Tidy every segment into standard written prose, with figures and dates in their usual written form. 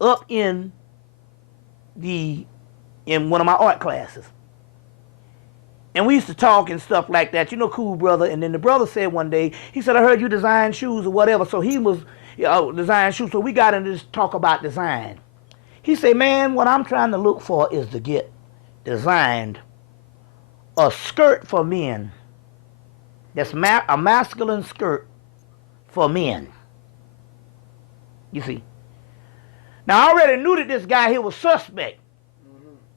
up in one of my art classes. And we used to talk and stuff like that, you know, cool brother. And then the brother said one day, he said, I heard you design shoes or whatever. So he was design shoes. So we got into this talk about design. He said, man, what I'm trying to look for is to get designed a skirt for men. That's a masculine skirt for men. You see. Now, I already knew that this guy here was suspect.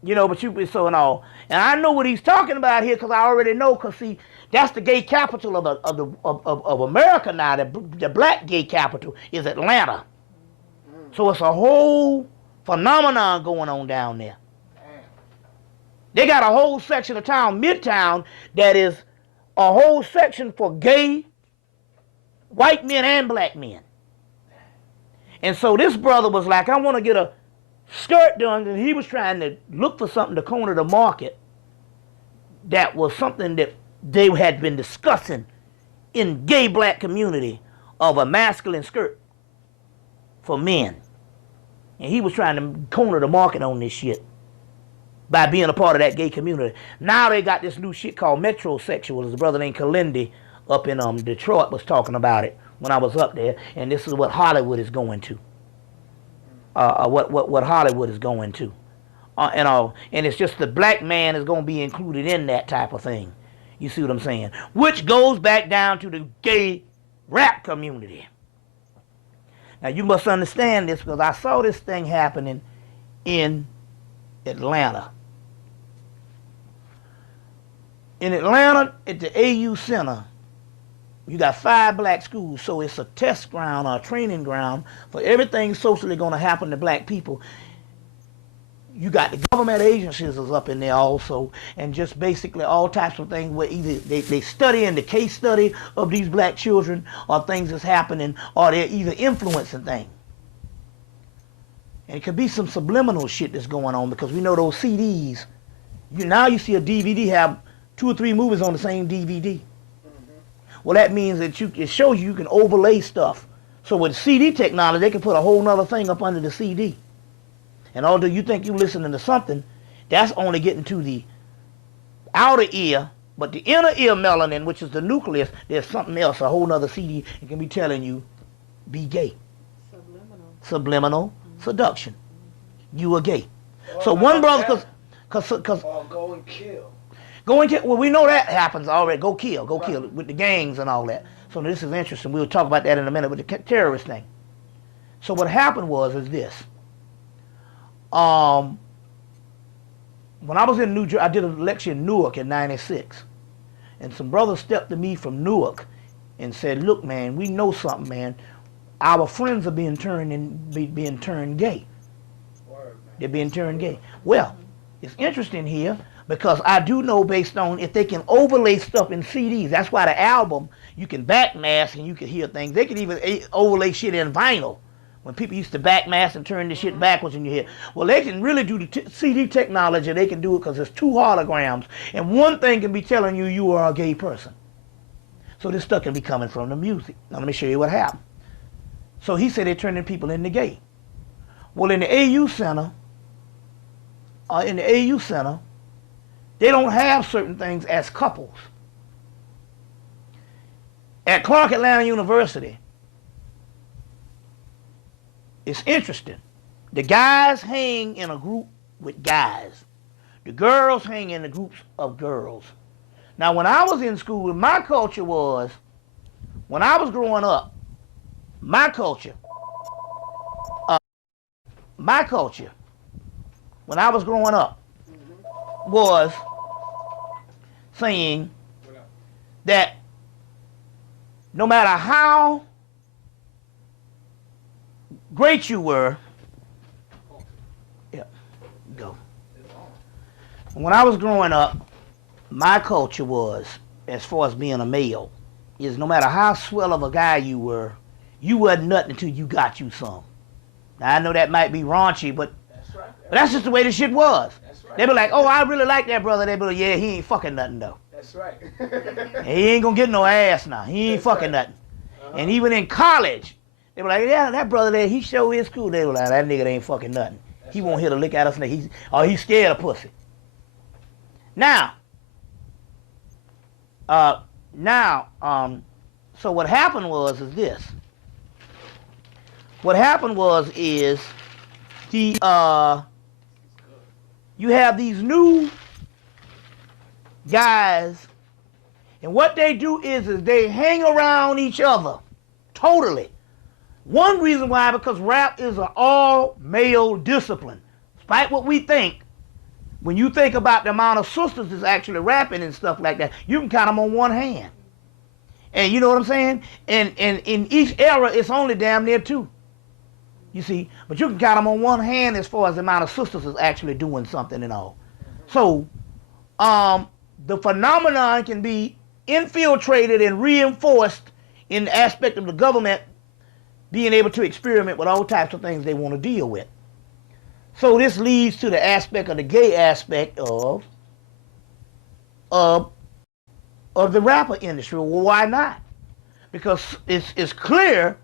You know, but you so and all. And I know what he's talking about here because I already know, because see, that's the gay capital of America now. The black gay capital is Atlanta. So it's a whole phenomenon going on down there. They got a whole section of town, Midtown, that is a whole section for gay white men and black men. And so this brother was like, I want to get a skirt done, and he was trying to look for something to corner the market that was something that they had been discussing in gay black community of a masculine skirt for men. And he was trying to corner the market on this shit by being a part of that gay community. Now they got this new shit called metrosexual. There's a brother named Kalindi up in Detroit was talking about it when I was up there, and this is what Hollywood is going to. What Hollywood is going to, and it's just the black man is going to be included in that type of thing. You see what I'm saying? Which goes back down to the gay rap community. Now you must understand this, because I saw this thing happening in Atlanta. In Atlanta, at the AU Center, you got 5 black schools, so it's a test ground or a training ground for everything socially going to happen to black people. You got the government agencies is up in there also, and just basically all types of things where either they study in the case study of these black children, or things that's happening, or they're either influencing things. And it could be some subliminal shit that's going on, because we know those CDs, now you see a DVD have 2 or 3 movies on the same DVD. Well, that means that it shows you can overlay stuff. So with CD technology, they can put a whole nother thing up under the CD. And although you think you're listening to something, that's only getting to the outer ear, but the inner ear melanin, which is the nucleus, there's something else, a whole nother CD, it can be telling you, be gay. Subliminal seduction. You are gay. Well, so one brother, because go and kill. Well, we know that happens already. Go kill with the gangs and all that. So this is interesting. We'll talk about that in a minute with the terrorist thing. So what happened is this. When I was in New Jersey, I did a lecture in Newark in '96, and some brothers stepped to me from Newark and said, "Look, man, we know something, man. Our friends are being turned gay. They're being turned gay." Well, it's interesting here, because I do know, based on if they can overlay stuff in CDs, that's why the album, you can backmask and you can hear things. They can even overlay shit in vinyl. When people used to backmask and turn the shit backwards in your head. Well, they can really do the CD technology. They can do it because there's 2 holograms. And one thing can be telling you you are a gay person. So this stuff can be coming from the music. Now let me show you what happened. So he said they're turning people into gay. Well, in the AU Center, they don't have certain things as couples. At Clark Atlanta University, it's interesting. The guys hang in a group with guys. The girls hang in the groups of girls. Now, when I was in school, my culture was, when I was growing up, my culture, when I was growing up, was saying that no matter how great you were, go. When I was growing up, my culture was, as far as being a male, is no matter how swell of a guy you were, you wasn't nothing until you got you some. Now I know that might be raunchy, but that's just the way the shit was. They be like, oh, I really like that brother. They be like, yeah, he ain't fucking nothing though. That's right. And he ain't gonna get no ass now. He ain't fucking nothing. And even in college, They were like, yeah, that brother there, he sure is cool. They were like, that nigga ain't fucking nothing. He won't hit a lick at us. He's scared of pussy. Now, so what happened was is this. What happened was is you have these new guys, and what they do is they hang around each other totally. One reason why, because rap is an all-male discipline. Despite what we think, when you think about the amount of sisters that's actually rapping and stuff like that, you can count them on one hand. And you know what I'm saying? And in each era, it's only damn near two. You see? But you can count them on one hand as far as the amount of sisters that's actually doing something and all. So, the phenomenon can be infiltrated and reinforced in the aspect of the government being able to experiment with all types of things they want to deal with. So this leads to the aspect of the gay aspect of the rapper industry. Well, why not? Because it's clear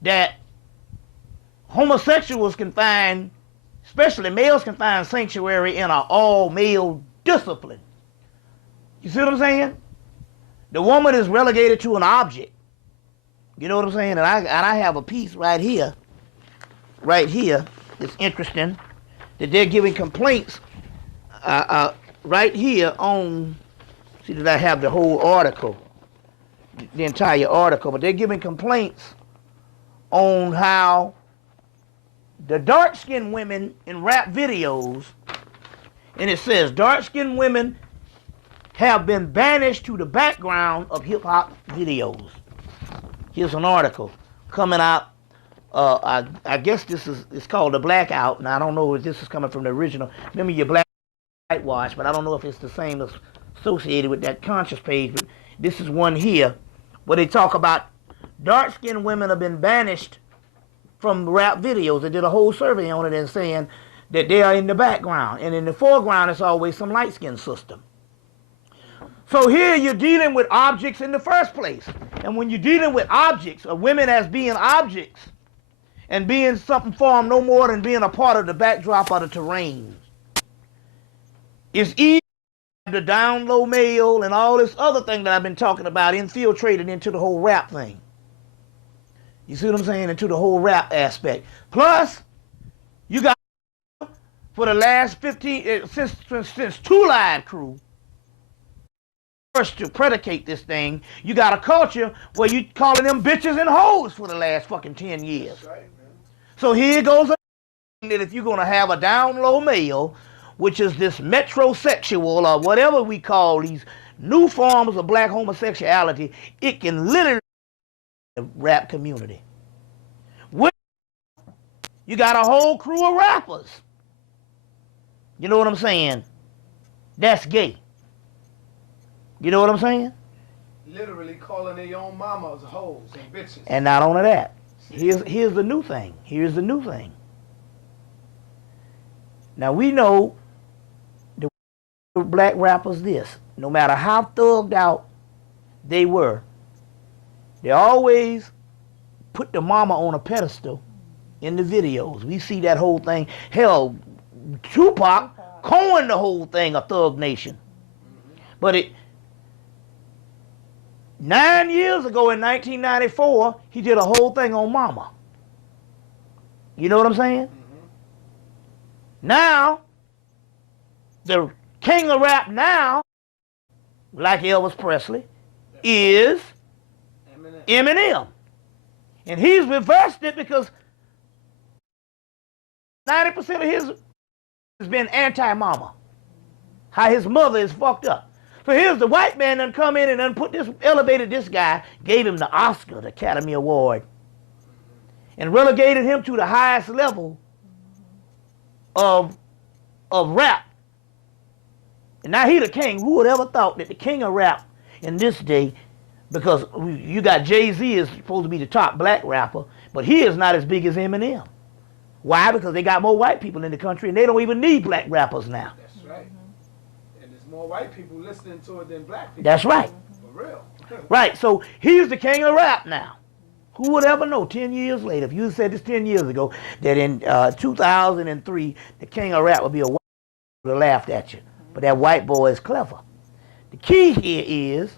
that homosexuals can find, especially males, can find sanctuary in an all-male discipline. You see what I'm saying? The woman is relegated to an object. You know what I'm saying? And I have a piece right here. It's interesting that they're giving complaints right here on. See that I have the whole article, the entire article, but they're giving complaints on how the dark-skinned women in rap videos, and it says dark-skinned women have been banished to the background of hip-hop videos. Here's an article coming out. I guess it's called The Blackout, and I don't know if this is coming from the original. Remember your Black Whitewash, but I don't know if it's the same as associated with that Conscious page. But this is one here where they talk about dark-skinned women have been banished from rap videos. They did a whole survey on it and saying that they are in the background, and in the foreground it's always some light-skinned system. So here you're dealing with objects in the first place. And when you're dealing with objects, or women as being objects, and being something for them no more than being a part of the backdrop of the terrain, it's easy to have the down low male and all this other thing that I've been talking about infiltrated into the whole rap thing. You see what I'm saying? Into the whole rap aspect. Plus, you got for the last 15, since Two Live Crew, first to predicate this thing, you got a culture where you calling them bitches and hoes for the last fucking 10 years. That's right, man. So here goes a that if you're going to have a down low male, which is this metrosexual or whatever we call these new forms of black homosexuality, it can literally the rap community. You got a whole crew of rappers. You know what I'm saying? That's gay. You know what I'm saying? Literally calling their own mamas hoes and bitches. And not only that, here's the new thing. Here's the new thing. Now we know the black rappers this. No matter how thugged out they were, they always put the mama on a pedestal in the videos. We see that whole thing. Hell, Tupac coined the whole thing a Thug Nation. But 9 years ago in 1994, he did a whole thing on mama. You know what I'm saying? Now, the king of rap now, like Elvis Presley, is Eminem. And he's reversed it because 90% of his has been anti-mama. How his mother is fucked up. So here's the white man done come in and done put this, elevated this guy, gave him the Oscar, the Academy Award, and relegated him to the highest level of rap. And now he the king. Who would ever thought that the king of rap in this day, because you got Jay-Z is supposed to be the top black rapper, but he is not as big as Eminem. Why? Because they got more white people in the country and they don't even need black rappers now. That's right. And there's more white people listening to it than black people. That's right. For real. Right, so he's the king of rap now. Who would ever know 10 years later, if you said this 10 years ago, that in 2003, the king of rap would be a white boy that laughed at you. But that white boy is clever. The key here is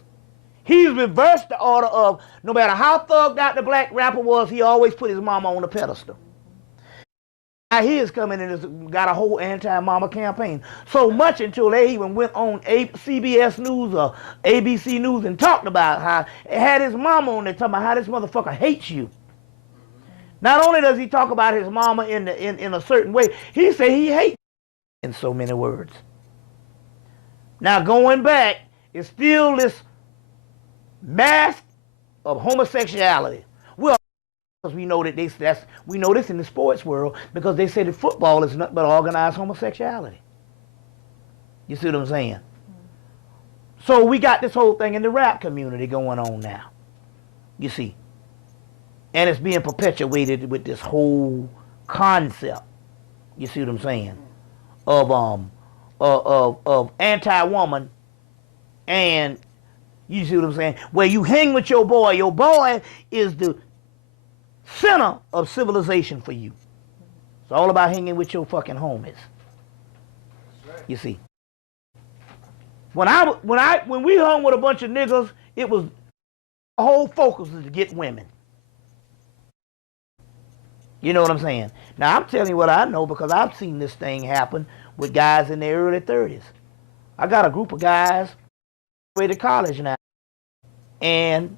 he's reversed the order of no matter how thugged out the black rapper was, he always put his mama on the pedestal. Now he is coming and has got a whole anti-mama campaign. So much until they even went on CBS News or ABC News and talked about how it had his mama on there talking about how this motherfucker hates you. Not only does he talk about his mama in a certain way, he said he hates in so many words. Now going back, it's still this mask of homosexuality. Well, because we know that we know this in the sports world because they say that football is nothing but organized homosexuality. You see what I'm saying? So we got this whole thing in the rap community going on now. You see, and it's being perpetuated with this whole concept. You see what I'm saying? Of anti-woman, and you see what I'm saying? Where you hang with your boy is the center of civilization for you. It's all about hanging with your fucking homies. Right. You see, when we hung with a bunch of niggas, it was the whole focus was to get women. You know what I'm saying? Now I'm telling you what I know because I've seen this thing happen with guys in their early 30s. I got a group of guys way to college now, and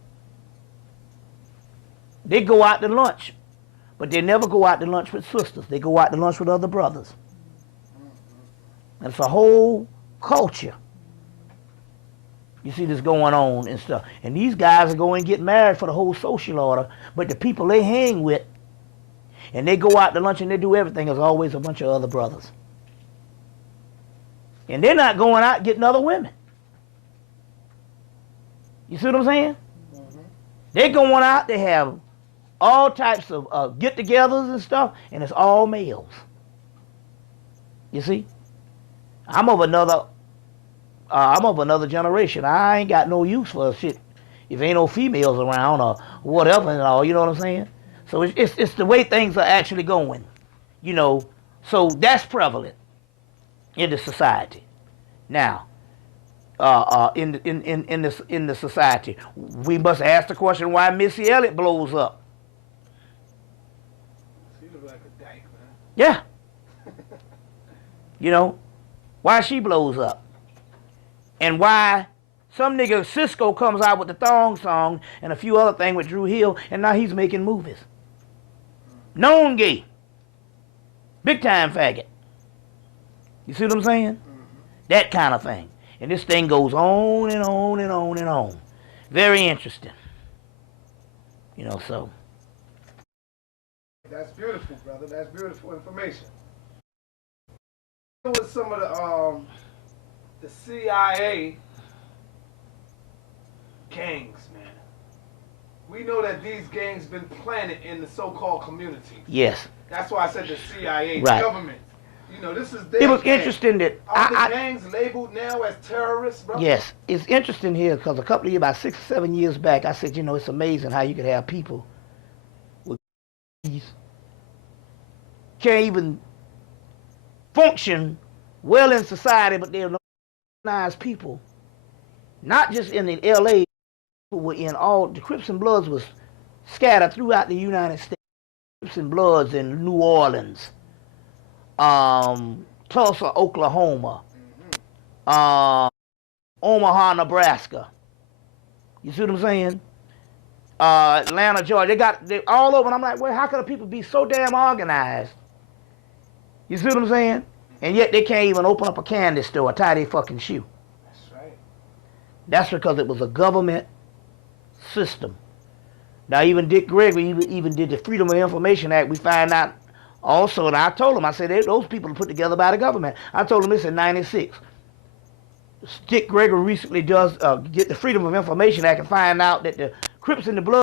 they go out to lunch, but they never go out to lunch with sisters. They go out to lunch with other brothers. And it's a whole culture. You see this going on and stuff. And these guys are going to get married for the whole social order, but the people they hang with, and they go out to lunch and they do everything, is always a bunch of other brothers. And they're not going out getting other women. You see what I'm saying? Mm-hmm. They're going out, they have all types of get-togethers and stuff, and it's all males. You see? I'm of another generation. I ain't got no use for shit if ain't no females around or whatever and all, you know what I'm saying? So it's the way things are actually going, you know. So that's prevalent in the society. Now, in the society, we must ask the question why Missy Elliott blows up. She looks like a dyke, man. Yeah. You know, why she blows up, and why some nigga Cisco comes out with the thong song and a few other things with Drew Hill, and now he's making movies. Known gay. Big time faggot. You see what I'm saying? Mm-hmm. That kind of thing. And this thing goes on and on and on and on. Very interesting. You know, so. That's beautiful, brother. That's beautiful information. With some of the CIA gangs, man. We know that these gangs been planted in the so-called community. Yes. That's why I said the CIA, right. The government. You know, this is their It was gang. interesting that Are the gangs labeled now as terrorists, bro? Yes. It's interesting here because a couple of years, about 6 or 7 years back, I said, you know, it's amazing how you could have people with these can't even function well in society, but they're organized people. Not just in the LA, but were in all the Crips and Bloods was scattered throughout the United States. Crips and Bloods in New Orleans, Tulsa, Oklahoma, Omaha, Nebraska. You see what I'm saying? Atlanta, Georgia. They all over. And I'm like, well, how can the people be so damn organized? You see what I'm saying? And yet they can't even open up a candy store or tie their fucking shoe. That's right. That's because it was a government system. Now even Dick Gregory even did the Freedom of Information Act. We find out also, and I told him, I said, those people are put together by the government. I told him this in '96. Dick Gregory recently does get the Freedom of Information Act and find out that the Crips and the Blood